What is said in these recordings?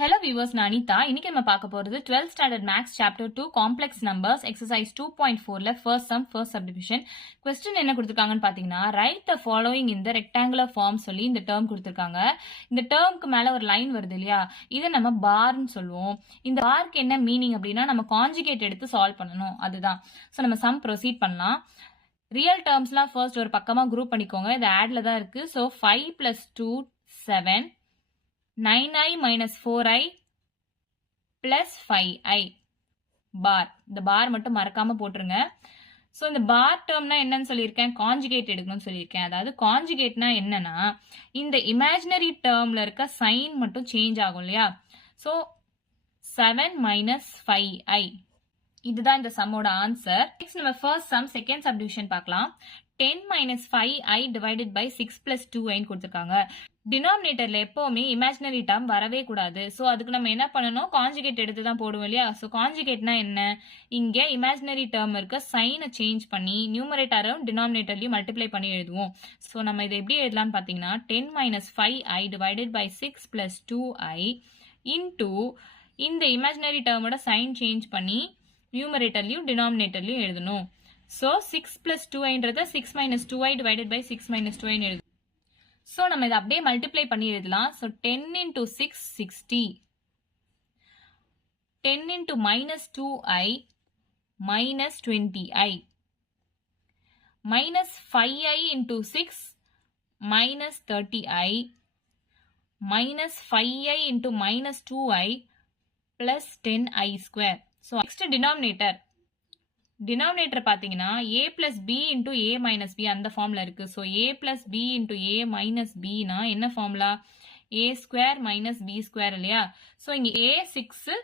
Hello viewers, நான் அனிதா. இன்னைக்கு நம்ம பார்க்க போறது 12th standard maths chapter 2 complex numbers exercise 2.4ல first sum first subdivision. question என்ன கொடுத்திருக்காங்கன்னு பாத்தீங்கன்னா write the following in the rectangular form சொல்லி இந்த டேர்ம் கொடுத்திருக்காங்க. இந்த டேர்ம்க்கு மேல ஒரு லைன் வருது இல்லையா, இதை நம்ம பார்னு சொல்லுவோம். இந்த பார்க்கு என்ன மீனிங் அப்படின்னா நம்ம கான்ஜுகேட் எடுத்து சால்வ் பண்ணணும், அதுதான். ஸோ நம்ம சம் ப்ரொசீட் பண்ணலாம். ரியல் டேர்ம்ஸ்லாம் ஃபர்ஸ்ட் ஒரு பக்கமா குரூப் பண்ணிக்கோங்க. இது ஆட்ல தான் இருக்கு. So 5 + 2 7 9i minus 4i plus 5i பார். இந்த பார் மட்டும் மறக்காம போட்டுருங்க. ஸோ இந்த பார் டேர்ம்னா என்னன்னு சொல்லியிருக்கேன், கான்ஜுகேட் எடுக்கணும்னு சொல்லியிருக்கேன். அதாவது கான்ஜுகேட்னா என்னன்னா இந்த இமேஜினரி டேர்ம்ல இருக்க சைன் மட்டும் சேஞ்ச் ஆகும் இல்லையா. ஸோ 7 minus 5i இதுதான் இந்த சம்மோட ஆன்சர். நெக்ஸ்ட் நம்ம ஃபர்ஸ்ட் சம் செகண்ட் சப்டிவிஷன் பார்க்கலாம். 10 minus 5i divided by 6 plus 2i கொடுத்திருக்காங்க. டினாமினேட்டர்ல எப்பவுமே இமேஜினரி டேர்ம் வரவே கூடாது. ஸோ அதுக்கு நம்ம என்ன பண்ணணும், கான்ஜுகேட் எடுத்து தான் போடுவோம் இல்லையா. ஸோ கான்ஜுகேட்னா என்ன, இங்க இமேஜினரி டேர்ம் இருக்க சைனை சேஞ்ச் பண்ணி நியூமரேட்டரும் டினாமினேட்டர்லயும் மல்டிப்ளை பண்ணி எழுதுவோம். ஸோ நம்ம இதை எப்படி எழுதலாம்னு பாத்தீங்கன்னா 10 minus 5i divided by 6 plus 2i into இந்த இமேஜினரி டேர்மோட சைன் சேஞ்ச் பண்ணி நியூமரேட்டர்லயும் டினாமினேட்டர்லயும் எழுதணும். So 6 plus 2iன்றத 6 minus 2i divided by 6 minus 2i எழுதணும். ஸோ நம்ம இதை அப்படியே மல்டிப்ளை பண்ணி எழுதலாம். So 10 into 6 60, 10 into minus 2i minus 20i, minus 5i into 6 minus 30i, minus 5i into minus 2i plus 10i square. So next denominator பாத்தீங்கன்னா a plus b into a minus b அந்த ஃபார்ம்ல இருக்கு. So a plus b into a minus b னா என்ன formula, a square minus b square இல்லையா. So இங்க a 6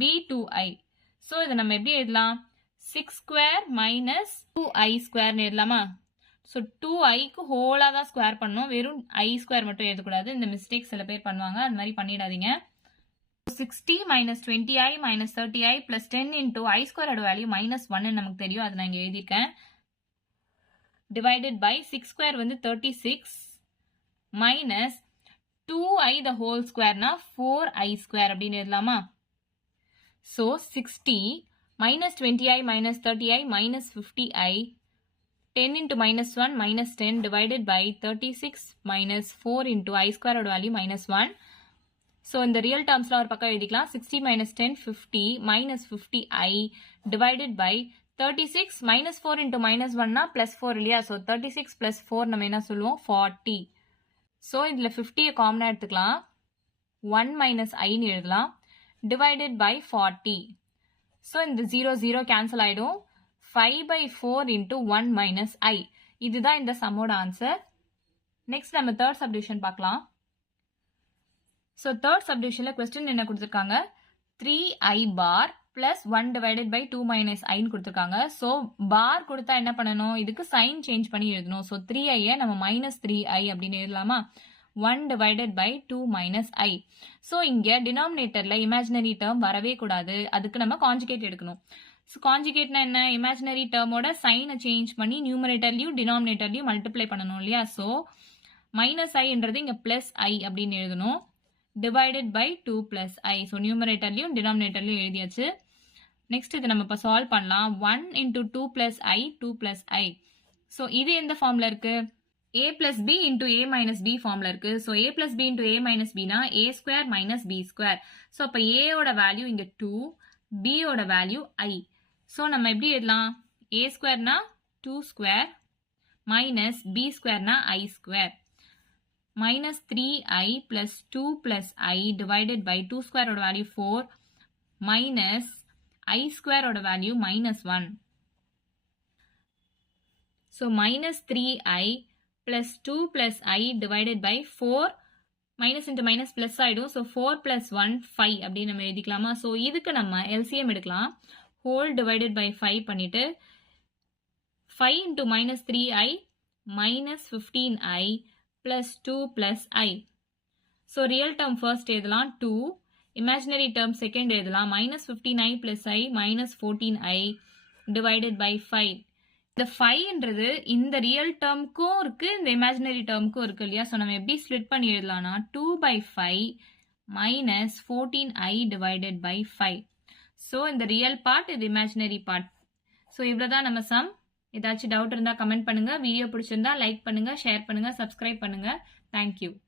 b 2i. So இதை நம்ம எப்படி எழுதலாம், 6 square minus 2i square எழுதலாமா. ஸோ 2iக்கு ஹோலா தான் ஸ்கொயர் பண்ணணும், வெறும் i ஸ்கொயர் மட்டும் எழுதக்கூடாது. இந்த மிஸ்டேக் சில பேர் பண்ணுவாங்க, அது மாதிரி பண்ணிடாதீங்க. 60 minus 20i minus 30i plus 10 into i square value minus 1 நமக்கு தெரியும், அது நான் இங்க எழுதியிருக்கேன். divided by 6 square வந்து 36 minus 2i the whole square னா 4i square அப்படின்னு எழுதலாமா. so 60 minus 20i minus 30i minus 50i 10 into minus 1 minus 10 divided by 36 minus 4 into i square value minus 1. So இந்த ரியல் டேர்ம்ஸ்லாம் ஒரு பக்கம் எழுதிக்கலாம். 60 minus 10 50 minus 50i divided by 36 minus 4 into minus 1னா plus 4 இல்லையா. So 36 plus 4 நம்ம என்ன சொல்லுவோம், 40. So இதில் 50யை காமனாக எடுத்துக்கலாம், 1 minus iன்னு எழுதலாம், divided by 40. ஸோ இந்த 0 0 கேன்சல் ஆகிடும். 5/4 into 1 minus i இதுதான் இந்த சம்மோட ஆன்சர். நெக்ஸ்ட் நம்ம தேர்ட் சப்டிவிஷன் பார்க்கலாம். ஸோ தேர்ட் சப்டிவிஷனில் கொஸ்டின் என்ன கொடுத்துருக்காங்க, 3i bar plus 1 divided by 2 minus iன்னு கொடுத்துருக்காங்க. ஸோ பார் கொடுத்தா என்ன பண்ணணும், இதுக்கு சைன் சேஞ்ச் பண்ணி எழுதணும். ஸோ 3iயை நம்ம minus 3i அப்படின்னு எழுதலாமா. 1 divided by 2 minus i. So இங்கே டினாமினேட்டரில் இமேஜினரி டேர்ம் வரவே கூடாது, அதுக்கு நம்ம கான்ஜுகேட் எடுக்கணும். ஸோ கான்ஜுகேட்னா என்ன, இமேஜினரி டேர்மோட சைனை சேஞ்ச் பண்ணி நியூமரேட்டர்லையும் டினாமினேட்டர்லையும் மல்டிப்ளை பண்ணணும் இல்லையா. ஸோ மைனஸ் ஐன்றது இங்கே பிளஸ் i அப்படின்னு எழுதணும், divided by 2 plus i. So நியூமரேட்டர்லையும் டினாமினேட்டர்லையும் எழுதியாச்சு. நெக்ஸ்ட் இது நம்ம இப்போ சால்வ் பண்ணலாம். 1 into 2 plus i 2 plus i. So இது எந்த ஃபார்ம்ல இருக்கு, a plus b into a minus b ஃபார்ம்ல இருக்கு. So a plus b into a minus b னா a square minus b square. So அப்போ a ஓட வேல்யூ இங்க 2, b ஓட வேல்யூ i. ஸோ நம்ம எப்படி எழுதலாம், a ஸ்கொயர்னா 2 square minus b ஸ்கொயர்னா i square minus 3i plus 2 plus i divided by 2 square ஓட value 4 minus i square ஓட value minus 1. so minus 3i plus 2 plus i divided by 4 minus into minus plus ஆயிடும். so 4 plus 1 5 அப்படின்னு நம்ம எழுதிக்கலாமா. so இதுக்கு நம்ம LCM எடுக்கலாம், whole divided by 5 பண்ணிட்டு 5 into minus 3i minus 15i plus 2 plus i. So real term first எழுதலாம் 2, imaginary term second எழுதலாம் minus 15i plus i minus 14i divided by 5. இந்த 5ன்றது இந்த ரியல் டேர்முக்கும் இருக்கு, இந்த இமேஜினரி டேர்முக்கும் இருக்கு இல்லையா. ஸோ நம்ம எப்படி ஸ்ப்ளிட் பண்ணி எழுதலாம்னா 2/5 minus 14i divided by 5. So, இந்த real part, இது imaginary part. So, இவ்வளவுதான் நம்ம sum. ஏதாச்சும் டவுட் இருந்தா கமெண்ட் பண்ணுங்க. வீடியோ பிடிச்சிருந்தா லைக் பண்ணுங்க, ஷேர் பண்ணுங்க, சப்ஸ்கிரைப் பண்ணுங்க. Thank you.